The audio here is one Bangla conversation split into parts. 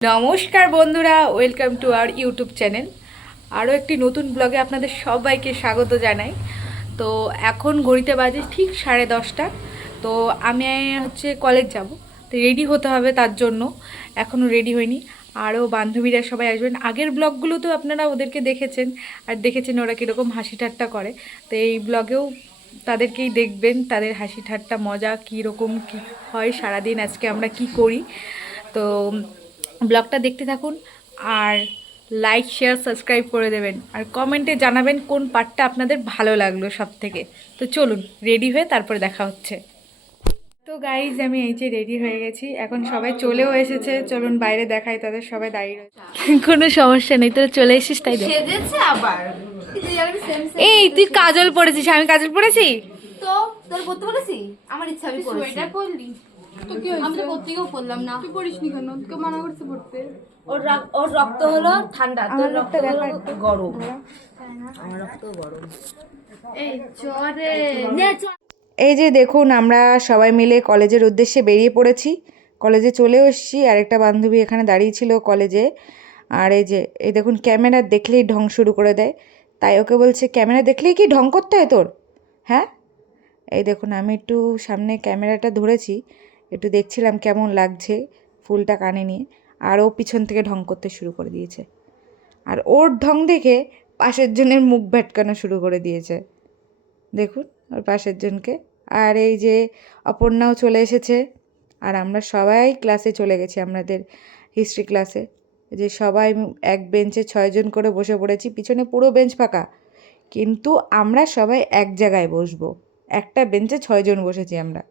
নমস্কার বন্ধুরা, welcome to our YouTube channel. আরও একটি নতুন ব্লগে আপনাদের সবাইকে স্বাগত জানাই। তো এখন ঘড়িতে বাজে ঠিক 10:30। তো আমি হচ্ছে কলেজ যাব, তো রেডি হতে হবে, তার জন্য এখনও রেডি হইনি। আরও বান্ধবীরা সবাই আসবেন। আগের ব্লগগুলো তো আপনারা ওদেরকে দেখেছেন, আর দেখেছেন ওরা কীরকম হাসি ঠাট্টা করে। তো এই ব্লগেও তাদেরকেই দেখবেন, তাদের হাসি ঠাট্টা মজা কীরকম কী হয় সারাদিন, আজকে আমরা কি করি। তো ব্লগটা দেখতে থাকুন, আর লাইক শেয়ার সাবস্ক্রাইব করে দেবেন, আর কমেন্টে জানাবেন কোন পার্টটা আপনাদের ভালো লাগলো সব থেকে। তো চলুন রেডি হয়ে তারপরে দেখা হচ্ছে। তো গাইজ, আমি এই যে রেডি হয়ে গেছি, এখন সবাই চলেও এসেছে। চলুন বাইরে দেখাই, তাদের সবাই দাঁড়িয়ে রয়েছে। কোনো সমস্যা নেই, তোরা চলে এসেছিস তাই দেখ। এই তুই কাজল পরেছিস, আমি কাজল পরেছি তো তোর পড়তে বলেছি, আমার ইচ্ছা আমি পড়েছি। সোয়েটার পরলি তো কি হইছে? আমি তো পড়তেও পড়লাম না। তুই পড়িসনি কেন? তোকে মানা করতে পড়তে। ওর রক্ত হলো ঠান্ডা, তোর রক্ত হলো গরম। আমার রক্ত গরম। এই চরে নে চল। এই যে দেখুন, আমরা সবাই মিলে কলেজের উদ্দেশ্যে বেরিয়ে পড়েছি। কলেজে চলেও এসেছি। আরেকটা বান্ধবী এখানে দাঁড়িয়ে ছিল কলেজে। আর এই দেখুন, ক্যামেরা দেখলেই ঢং শুরু করে দেয়। তাই ওকে বলছে, ক্যামেরা দেখলেই কি ঢং করতে হয় তোর? হ্যাঁ, এই দেখুন, আমি একটু সামনে ক্যামেরাটা ধরেছি, একটু দেখছিলাম কেমন লাগছে ফুলটা কানে নিয়ে। আর ও পিছন থেকে ঢং করতে শুরু করে দিয়েছে। আর ওর ঢং দেখে পাশের জনের মুখ ভেটকানো শুরু করে দিয়েছে। দেখুন ওর পাশের জনকে। আর এই যে অপর্ণাও চলে এসেছে। আর আমরা সবাই ক্লাসে চলে গেছি, আমাদের হিস্ট্রি ক্লাসে। যে সবাই এক বেঞ্চে 6 জন করে বসে পড়েছি, পিছনে পুরো বেঞ্চ ফাঁকা, কিন্তু আমরা সবাই এক জায়গায় বসবো। একটা বেঞ্চে 6 জন বসেছি আমরা।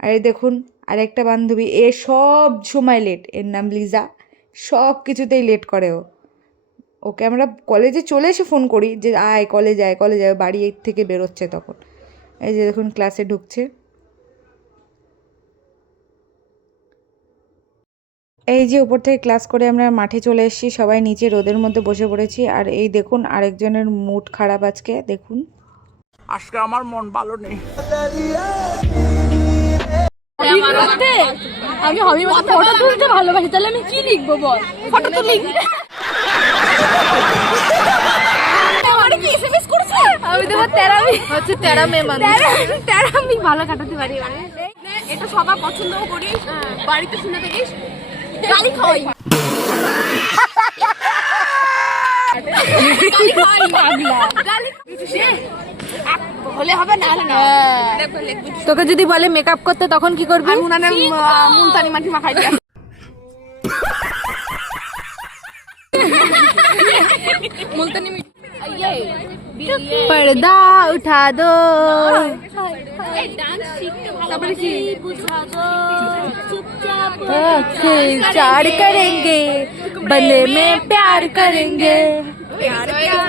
আর এই দেখুন, আরেকটা বান্ধবী, এ সব সময় লেট, এর নাম লিজা। সব কিছুতেই লেট করে ও। ওকে আমরা কলেজে চলে এসে ফোন করি যে আয় কলেজ, আয় কলেজ, আয়, বাড়ি থেকে বেরোচ্ছে তখন। এই যে দেখুন ক্লাসে ঢুকছে। এই যে উপর থেকে ক্লাস করে আমরা মাঠে চলে এসেছি, সবাই নিচে রোদের মধ্যে বসে পড়েছি। আর এই দেখুন, আরেকজনের মুড খারাপ আজকে। দেখুন, আজকে আমার মন ভালো নেই। আমি হবি মতো ফটো তুলতে ভালোবাসি, তাহলে আমি কি লিখবো বল? ফটো তো লিখবি। আমারে কি এসএমএস করেছে? আমি তো তেরামি হচ্ছে, তেরামে মানুষ, তেরামি ভালো কাটাতে পারি। এটা সবার পছন্দও করি, বাড়িতে শুনে থাকিস গালি খাওয়াই। গালি খাওয়াই পাগলা, গালি হলে হবে না হলে না। তোকে যদি বলে মেকআপ করতে তখন কি করবি? উনানে মুলতানি মাটি মাখাই দিয়া মুলতানি पर्दा उठा दो, তারপরে কি चार करेंगे बंदे में प्यार करेंगे। प्यार प्यार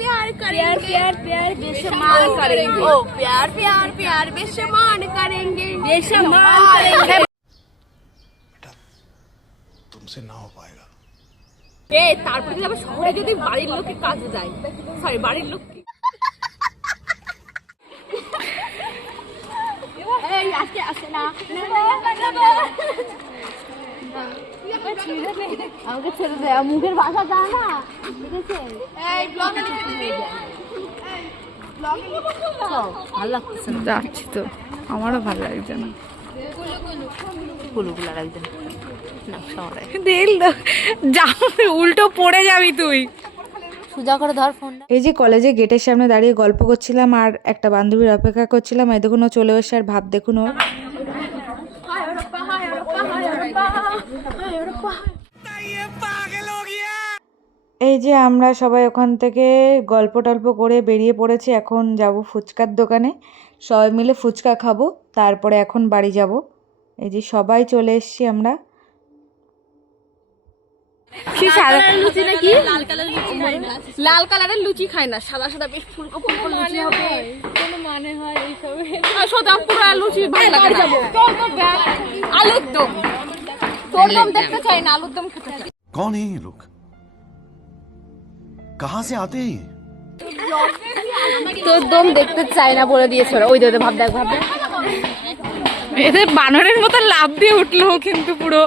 प्यार प्यार प्यार प्यार बेशुमार करेंगे। ओ प्यार प्यार प्यार बेशुमार करेंगे, बेशुमार करेंगे। बेटा तुमसे ना हो पाएगा। এ তারপরে যদি আবার শহরে যদি বাড়ির লোকে কাজে যায়, সরি বাড়ির লোক এই আজকে আসে না, আমাকে ছেড়ে দে, মুখের ভাষা জানা না, ঠিক আছে? এই ব্লগে লিখে দিবি, ভালো লাগছে না। যাচ্ছি তো, আমারও ভালো লাগছে না। গুলগুলা লাগছে না শহরে। দিল যা, উল্টো পড়ে যাবি তুই। সোজা করে ধর ফোনটা। এই যে কলেজে গেটের সামনে দাঁড়িয়ে গল্প করছিলাম, আর একটা বান্ধবীর অপেক্ষা করছিলাম। এই দেখুন ও চলে এসে, আর ভাব দেখুন ওর। এই যে আমরা সবাই ওখান থেকে গল্প টল্প করে বেরিয়ে পড়েছি। এখন যাব ফুচকার দোকানে, সবাই মিলে ফুচকা খাবো, তারপরে এখন বাড়ি যাব। এই যে সবাই চলে এসেছি আমরা। কি সাদা লুচি নাকি? লাল কালারের লুচি খায় না, সাদা সাদা বেশ ফুলকো ফুলকো লুচি হবে। কোনো মানে হয় এইসব? সাদা পুরো লুচি ভালো লাগে না। আলুর দম, তোর দম দেখতে চাই না, আলুর দম খেতে চাই। कौन है ये लोग? कहां से आते हैं? তোর দম দেখতে চাই না বলে দিয়েছে ওরা। ওই দে ভাব দেখ, ভাব দেখ। এদের বানরের মতো লাফ দিয়ে উঠলো কিন্তু পুরো।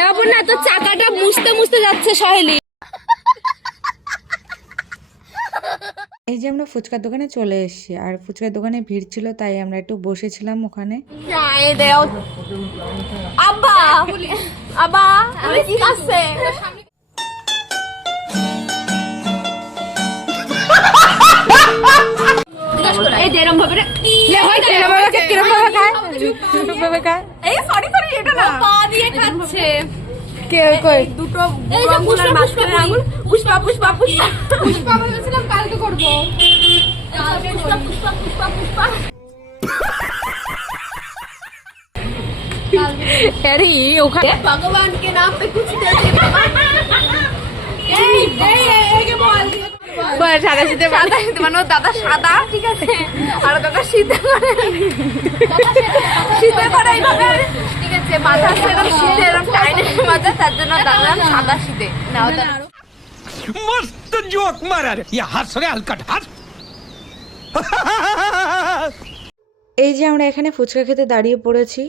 এবার না তো চাকাটা মুছতে মুছতে যাচ্ছে সহেলি। এই যে আমরা ফুচকার দোকানে চলে এসেছি, আর ফুচকার দোকানে ভিড় ছিল তাই আমরা একটু বসেছিলাম ওখানে। আব্বা আব্বা আমি কি করছে এই যেরকম ভাবে এই সরি সরি এটা না পা দিয়ে খাচ্ছে কে কই দুটো আঙ্গুলের মাঝখানে আঙ্গুল পুষ্পা পুষ্পা পুষ্পা পুষ্পা বলেছিলাম কালকে করব পুষ্পা পুষ্পা পুষ্পা পুষ্পা अरे ओखाने भगवान के नाम पे कुछ दे दे সাদা শীতে সাদা শীতে মানে দাদা সাদা ঠিক আছে আর দাদা শীতে করে শীতে করে এইভাবে ঠিক আছে মাথা সেরকম শীতে এরকম টাইনে মাথা তার জন্য দাদা সাদা শীতে নাও मस्त जोक मारा रे ये हंस रे हलकट हंस এই যে আমরা এখানে ফুচকা খেতে দাঁড়িয়ে পড়েছি।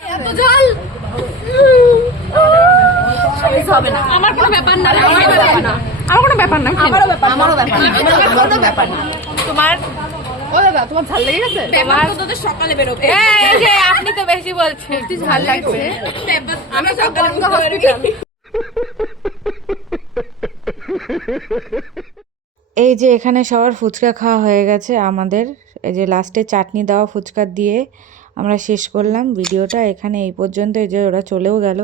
এত ঝাল হবে না আমার কোনো ব্যাপার না আমার কোনো ব্যাপার না আমারও ব্যাপার আমারও ব্যাপার না তোমার ও দাদা তোমার ঝাল লেগে গেছে ব্যাপার তো তোদের সকালে বেরোবে এই যে আপনি তো বেশি বলছেন একটু ঝাল লাগছে আমি সকালে হসপিটাল। এই যে এখানে সবার ফুচকা খাওয়া হয়ে গেছে, আমাদের এই যে লাস্টে চাটনি দেওয়া ফুচকা দিয়ে আমরা শেষ করলাম ভিডিওটা এখানে এই পর্যন্ত। এই যে ওরা চলেও গেল।